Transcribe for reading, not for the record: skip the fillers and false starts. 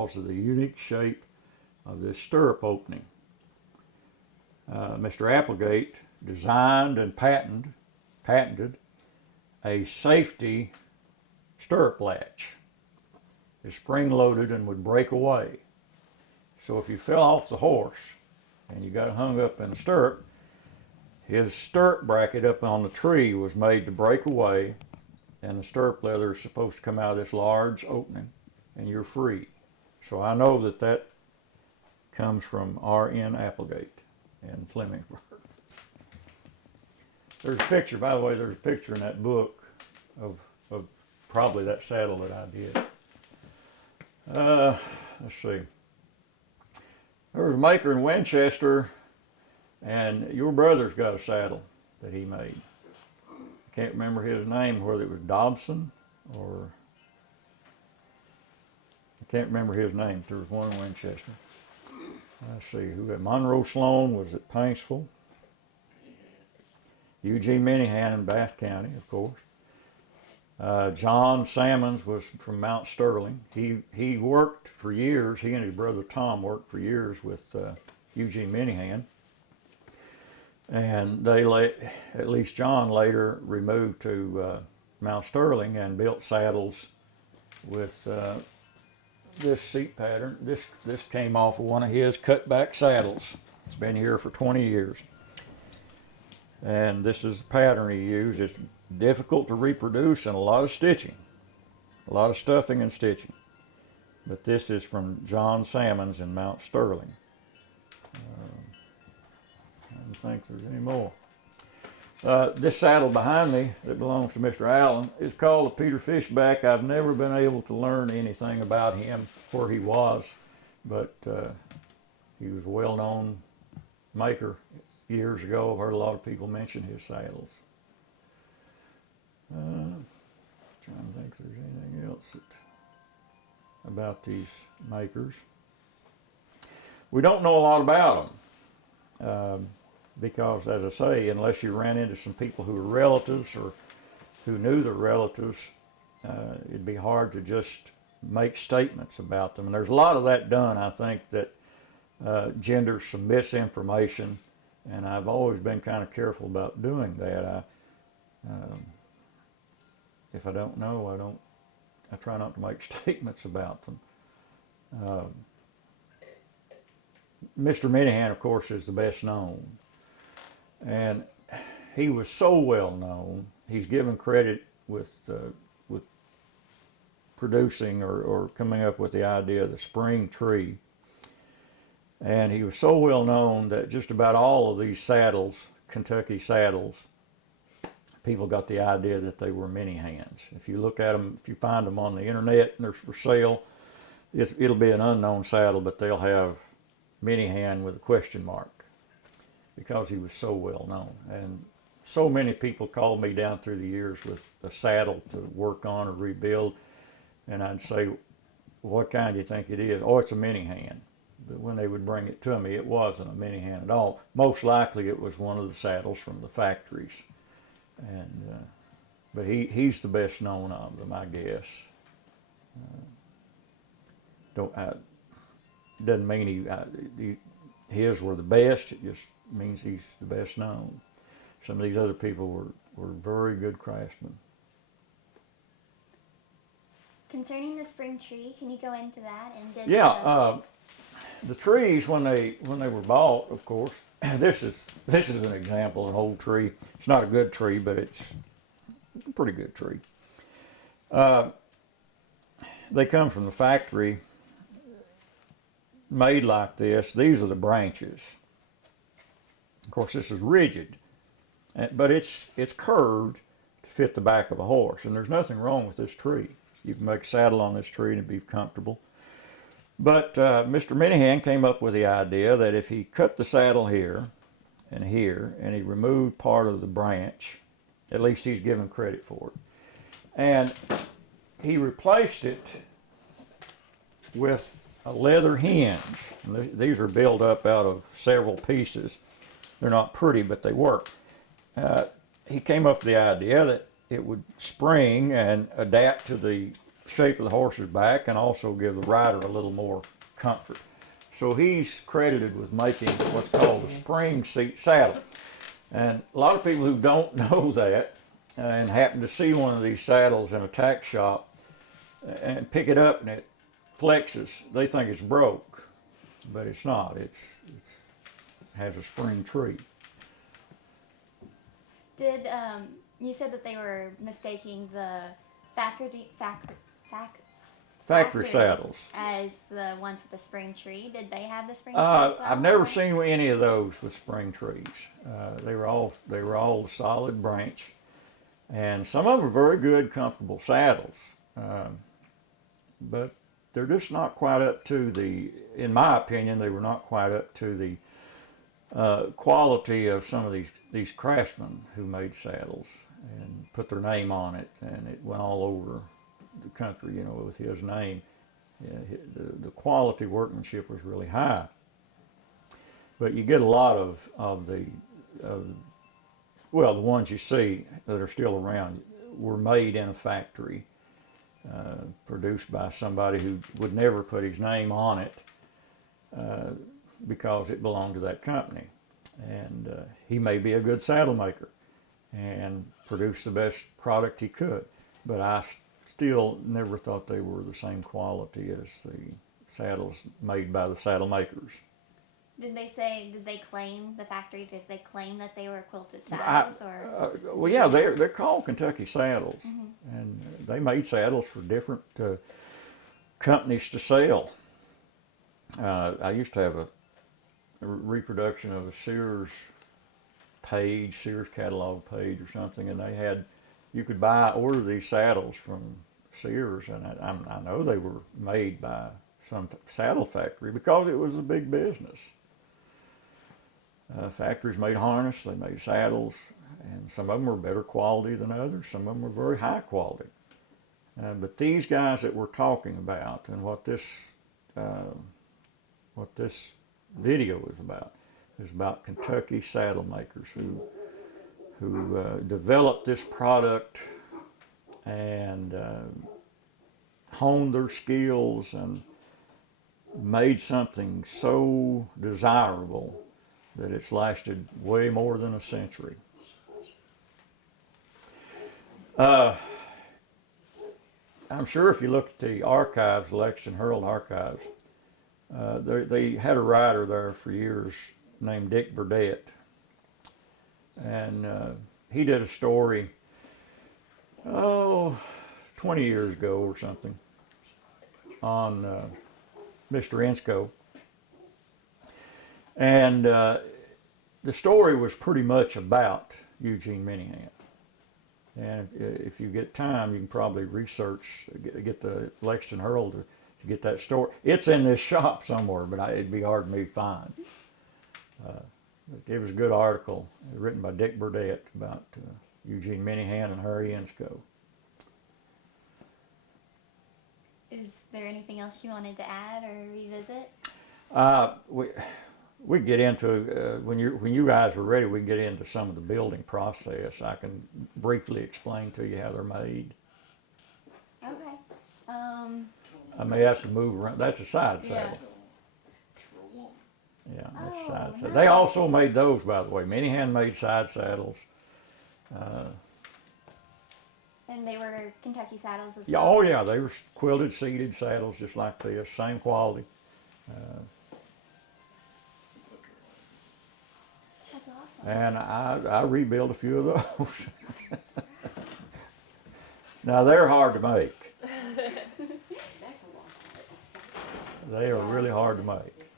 because of the unique shape of this stirrup opening. Mr. Applegate designed and patented a safety stirrup latch. It's spring-loaded and would break away. So if you fell off the horse and you got hung up in a stirrup, his stirrup bracket up on the tree was made to break away, and the stirrup leather is supposed to come out of this large opening, and you're free. So I know that that comes from R.N. Applegate in Flemingsburg. There's a picture, by the way, there's a picture in that book of probably that saddle that I did. Let's see. There was a maker in Winchester, and your brother's got a saddle that he made. I can't remember his name, whether it was Dobson or I can't remember his name. There was one in Winchester. Let's see, who had Monroe Sloan was at Paintsville. Eugene Minihan in Bath County, of course. John Salmons was from Mount Sterling. He worked for years, he and his brother Tom worked for years with Eugene Minihan. And they, at least John later removed to Mount Sterling and built saddles with this seat pattern. This came off of one of his cut-back saddles. It's been here for 20 years. And this is the pattern he used. It's difficult to reproduce and a lot of stitching, a lot of stuffing and stitching. But this is from John Salmons in Mount Sterling. I don't think there's any more. This saddle behind me that belongs to Mr. Allen is called a Peter Fishback. I've never been able to learn anything about him, where he was, but he was a well-known maker years ago. I've heard a lot of people mention his saddles. Trying to think if there's anything else about these makers. We don't know a lot about them because, as I say, unless you ran into some people who were relatives or who knew their relatives, it'd be hard to just make statements about them. And there's a lot of that done, I think, that genders some misinformation, and I've always been kind of careful about doing that. If I don't know, I try not to make statements about them. Mr. Minihan, of course, is the best known. And he was so well known, he's given credit with producing or coming up with the idea of the spring tree. And he was so well known that just about all of these saddles, Kentucky saddles, people got the idea that they were Minihans. If you look at them, if you find them on the internet and they're for sale, it'll be an unknown saddle, but they'll have Minihan with a question mark because he was so well known. And so many people called me down through the years with a saddle to work on or rebuild, and I'd say, what kind do you think it is? Oh, it's a Minihan. But when they would bring it to me, it wasn't a Minihan at all. Most likely it was one of the saddles from the factories. And but he's the best known of them, I guess. Doesn't mean his were the best. It just means he's the best known. Some of these other people were very good craftsmen. Concerning the spring tree, can you go into that and the trees when they were bought, of course. This is an example of an old tree. It's not a good tree, but it's a pretty good tree. They come from the factory made like this. These are the branches. Of course, this is rigid, but it's curved to fit the back of a horse, and there's nothing wrong with this tree. You can make a saddle on this tree and it'd be comfortable. But Mr. Minihan came up with the idea that if he cut the saddle here, and he removed part of the branch, at least he's given credit for it, and he replaced it with a leather hinge. And these are built up out of several pieces. They're not pretty, but they work. He came up with the idea that it would spring and adapt to the shape of the horse's back and also give the rider a little more comfort. So he's credited with making what's called a spring seat saddle. And a lot of people who don't know that and happen to see one of these saddles in a tack shop and pick it up and it flexes, they think it's broke, but it's not. It has a spring tree. Did you said that they were mistaking the factory Saddles. as the ones with the spring tree? Did they have the spring tree as well? I've never seen any of those with spring trees. They were all solid branch, and some of them are very good, comfortable saddles. But they're just not quite up to the, in my opinion, they were not quite up to the quality of some of these craftsmen who made saddles and put their name on it, and it went all over the country, you know, with his name. Yeah, the quality workmanship was really high. But you get a lot of the ones you see that are still around were made in a factory, produced by somebody who would never put his name on it because it belonged to that company. And he may be a good saddle maker and produce the best product he could, but I still never thought they were the same quality as the saddles made by the saddle makers. Did they claim, the factory, did they claim that they were quilted saddles? Well, yeah, they're called Kentucky saddles, and they made saddles for different companies to sell. I used to have a reproduction of a Sears catalog page or something, and they had, you could order these saddles from Sears, and I know they were made by some saddle factory because it was a big business. Factories made harness, they made saddles, and some of them were better quality than others. Some of them were very high quality. But these guys that we're talking about, and what this video is about Kentucky saddle makers who developed this product and honed their skills and made something so desirable that it's lasted way more than a century. I'm sure if you look at the archives, the Lexington Herald archives, they had a writer there for years named Dick Burdett, and he did a story 20 years ago or something on Mr. Insco. And the story was pretty much about Eugene Minihan. And if you get time, you can probably research, get the Lexington Herald to get that story. It's in this shop somewhere, but it'd be hard for me to find. It was a good article written by Dick Burdett about Eugene Minihan and Harry Insco. Is there anything else you wanted to add or revisit? We get into when you guys are ready. We can get into some of the building process. I can briefly explain to you how they're made. Okay. I may have to move around. That's a side saddle. Yeah. Yeah, that's a Oh, side saddle. nice. They also made those, by the way. Minihan made side saddles. And they were Kentucky saddles as Yeah, well? oh yeah, they were quilted, seated saddles just like this, same quality. That's awesome. And I rebuilt a few of those. Now they're hard to make. They are really hard to make.